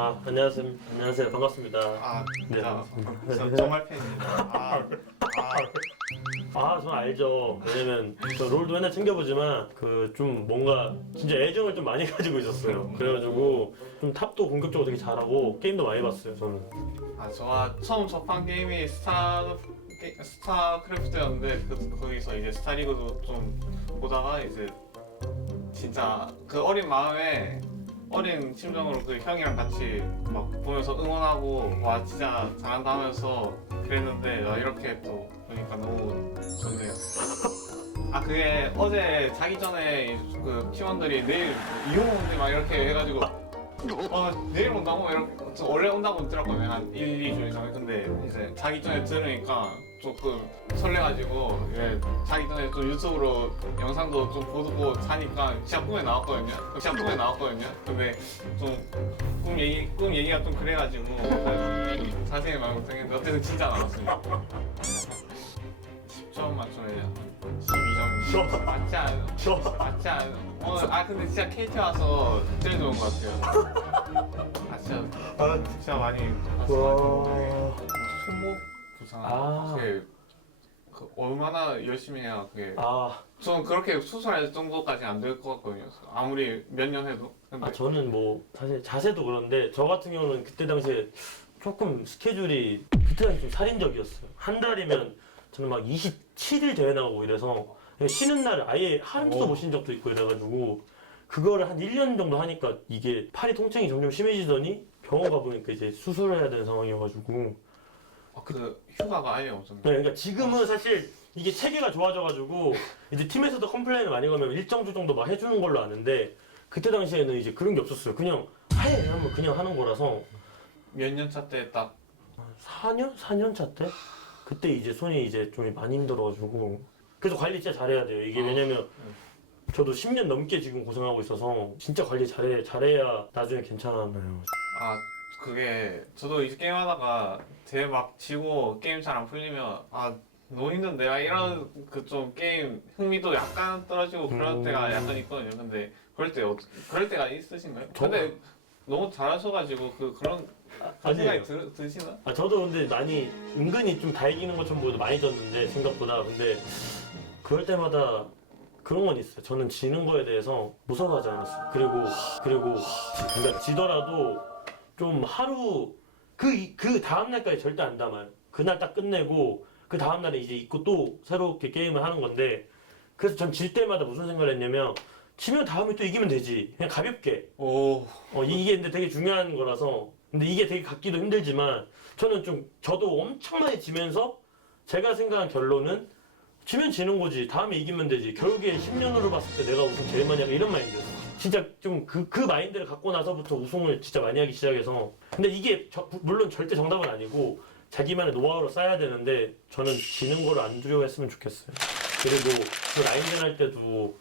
안녕하세요. 안녕하세요. 반갑습니다. 네. 저 정말 팬입니다. 저는 알죠. 왜냐면 저 롤도 맨날 챙겨보지만 그 좀 뭔가 진짜 애정을 좀 많이 가지고 있었어요. 그래가지고 좀 탑도 공격적으로 되게 잘하고 게임도 많이 봤어요. 저는. 저가 처음 접한 게임이 스타크래프트였는데 거기서 이제 스타리그도 좀 보다가 이제 진짜 그 어린 마음에 어린 심정으로 그 형이랑 같이 막 보면서 응원하고 와 진짜 잘한다 하면서 그랬는데 이렇게 또 보니까 너무 좋네요. 그게 어제 자기 전에 그 팀원들이 내일 이용 온대 막 이렇게 해가지고 내일 온다고 이렇게 원래 온다고 들었거든요. 한 1, 2주 전에. 근데 이제 자기 전에 들으니까 조금 설레가지고 자기 전에 좀 유튜브로 영상도 좀 보고 자니까 진짜 꿈에 나왔거든요. 근데 좀 꿈 얘기가 좀 그래가지고 자세히 말 못하겠는데 어쨌든 진짜 나왔습니다. 10점 만점에 12점. 맞지 않아요? 근데 진짜 KT 와서 제일 좋은 것 같아요. 진짜 많이 봤어요. 손목 부상. 그게 얼마나 열심히 해야 그게. 저는 그렇게 수술할 정도까지 안 될 것 같거든요. 아무리 몇 년 해도. 근데 저는 뭐 사실 자세도 그런데 저 같은 경우는 그때 당시에 조금 스케줄이 그때 당시 좀 살인적이었어요. 한 달이면 저는 막 27일 대회 나가고 이래서 쉬는 날 아예 하루도 못 쉰 적도 있고 이래가지고 그거를 한 1년 정도 하니까 이게 팔이 통증이 점점 심해지더니 병원 가보니까 이제 수술을 해야 되는 상황이어가지고 그 휴가가 아예 없었나요? 네, 그러니까 지금은 사실 이게 체계가 좋아져가지고 이제 팀에서도 컴플레인을 많이 걸면 일정 주 정도 막 해주는 걸로 아는데 그때 당시에는 이제 그런 게 없었어요. 그냥 해! 하면 그냥 하는 거라서 몇 년 차 때 딱 4년? 4년 차 때? 그때 이제 손이 이제 좀 많이 힘들어가지고 그래서 관리 진짜 잘해야 돼요. 이게 왜냐면 저도 10년 넘게 지금 고생하고 있어서 진짜 관리 잘해야 나중에 괜찮아요. 그게 저도 이제 게임하다가 대회 막 지고 게임 잘 안 풀리면 너무 힘든데 이런 그 좀 게임 흥미도 약간 떨어지고 그럴 때가 약간 있거든요. 근데 그럴 때가 있으신가요? 근데 너무 잘하셔가지고 그런 생각이 드시나? 저도 근데 많이 은근히 좀 다 이기는 것처럼 보여도 많이 졌는데 생각보다. 근데 그럴 때마다 그런 건 있어요. 저는 지는 거에 대해서 무서워하지 않았어요. 그리고 그러니까 지더라도 좀 하루 그 다음 날까지 절대 안 담아요. 그날 딱 끝내고 그 다음 날에 이제 있고 또 새롭게 게임을 하는 건데 그래서 전 질 때마다 무슨 생각을 했냐면 치면 다음에 또 이기면 되지. 그냥 가볍게. 이게 근데 되게 중요한 거라서 근데 이게 되게 갖기도 힘들지만 저는 저도 엄청 많이 지면서 제가 생각한 결론은 지면 지는 거지. 다음에 이기면 되지. 결국에 10년으로 봤을 때 내가 우승 제일 많이 하고 이런 마인드였어. 진짜 좀 그 마인드를 갖고 나서부터 우승을 진짜 많이 하기 시작해서 근데 이게 물론 절대 정답은 아니고 자기만의 노하우로 쌓아야 되는데 저는 지는 거를 안 두려워했으면 좋겠어요. 그리고 그 라인전 할 때도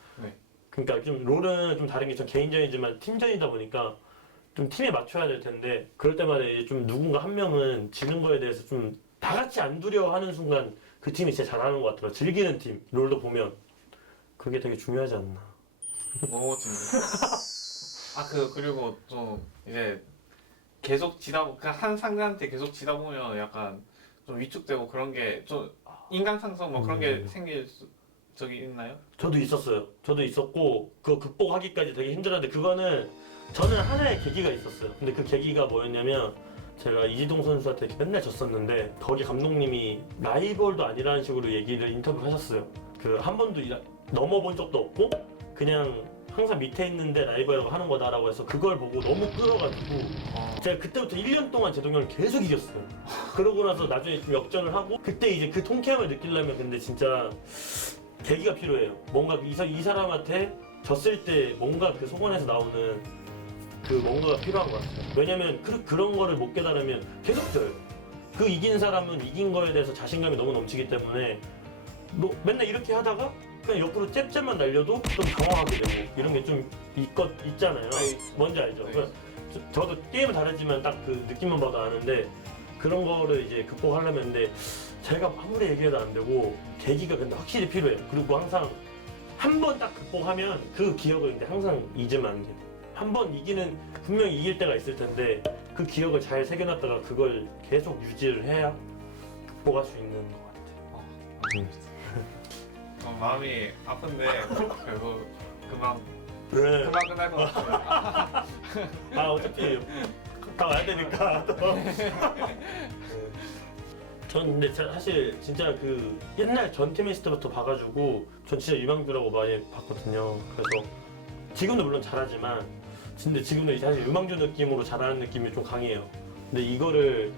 그러니까 좀 롤은 좀 다른 게 전 개인전이지만 팀전이다 보니까 좀 팀에 맞춰야 될 텐데 그럴 때마다 이제 좀 누군가 한 명은 지는 거에 대해서 좀 다 같이 안 두려워하는 순간 그 팀이 진짜 잘하는 것 같더라고요. 즐기는 팀 롤도 보면 그게 되게 중요하지 않나. 너무 멋진데. 그리고 좀 이제 계속 한 상대한테 계속 지다 보면 약간 좀 위축되고 그런 게 좀 인간상성 뭐 그런 게 생길 적이 있나요? 저도 있었어요. 저도 있었고 그거 극복하기까지 되게 힘들었는데 그거는 저는 하나의 계기가 있었어요. 근데 그 계기가 뭐였냐면 제가 이지동 선수한테 이렇게 맨날 졌었는데 거기 감독님이 라이벌도 아니라는 식으로 얘기를 인터뷰 하셨어요. 한 번도 넘어본 적도 없고 그냥 항상 밑에 있는데 라이벌이라고 하는 거다라고 해서 그걸 보고 너무 끌어가지고 제가 그때부터 1년 동안 제동이 형을 계속 이겼어요. 그러고 나서 나중에 좀 역전을 하고 그때 이제 그 통쾌함을 느끼려면 근데 진짜 계기가 필요해요. 뭔가 이 사람한테 졌을 때 뭔가 그 속안에서 나오는 그 뭔가가 필요한 것 같아요. 왜냐면 그런 거를 못 깨달으면 계속 져요. 그 이긴 사람은 이긴 거에 대해서 자신감이 너무 넘치기 때문에 맨날 이렇게 하다가 그냥 옆으로 잽잽만 날려도 좀 당황하게 되고 이런 게 좀 있잖아요. 뭔지 알죠? 저도 게임은 다르지만 딱 그 느낌만 봐도 아는데 그런 거를 이제 극복하려면 근데 제가 아무리 얘기해도 안 되고 계기가 근데 확실히 필요해요. 그리고 항상 한 번 딱 극복하면 그 기억을 근데 항상 잊으면 안 돼요. 한 번 분명히 이길 때가 있을 텐데 그 기억을 잘 새겨놨다가 그걸 계속 유지를 해야 극복할 수 있는 것 같아요. 마음이 아픈데 결국 금방 네. 금방 끝날 것 같아요. 아 어차피 다 와야 되니까. 전 근데 사실 진짜 그 옛날 전 팀에 있을 때부터 봐가지고 전 진짜 유망주라고 많이 봤거든요. 그래서 지금도 물론 잘하지만 근데 지금도 사실 유망주 느낌으로 잘하는 느낌이 좀 강해요. 근데 이거를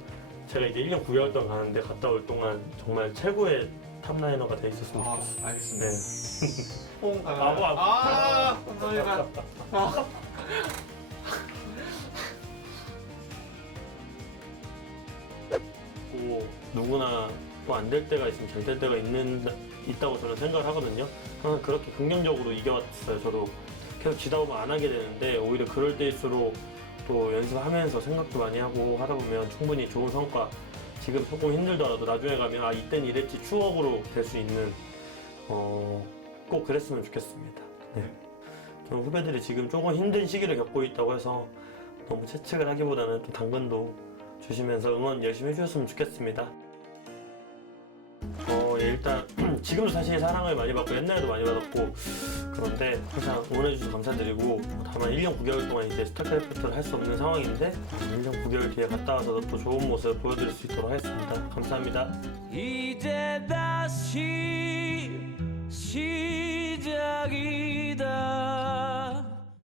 제가 이제 1년 9개월 동안 가는데 갔다 올 동안 정말 최고의 탑라이너가 돼 있었으면 아, 좋겠어요. 알겠습니다. 네. 호응 가능. 감사합니다. 고 누구나 또 안 될 때가 있으면 잘 될 때가 있다고 저는 생각을 하거든요. 항상 그렇게 긍정적으로 이겨왔어요. 저도 계속 지다 보면 안 하게 되는데 오히려 그럴 때일수록 또 연습하면서 생각도 많이 하고 하다 보면 충분히 좋은 성과, 지금 조금 힘들더라도 나중에 가면 아 이땐 이랬지 추억으로 될 수 있는 꼭 그랬으면 좋겠습니다. 네. 저는 후배들이 지금 조금 힘든 시기를 겪고 있다고 해서 너무 채찍을 하기보다는 또 당근도 주시면서 응원 열심히 해주셨으면 좋겠습니다. 일단 지금도 사실 사랑을 많이 받고 옛날에도 많이 받았고 그런데 항상 응원해주셔서 감사드리고 다만 1년 9개월 동안 이제 스타크래프트를 할 수 없는 상황인데 1년 9개월 뒤에 갔다 와서 또 좋은 모습 보여드릴 수 있도록 하겠습니다. 감사합니다. 이제 다시 시작이다.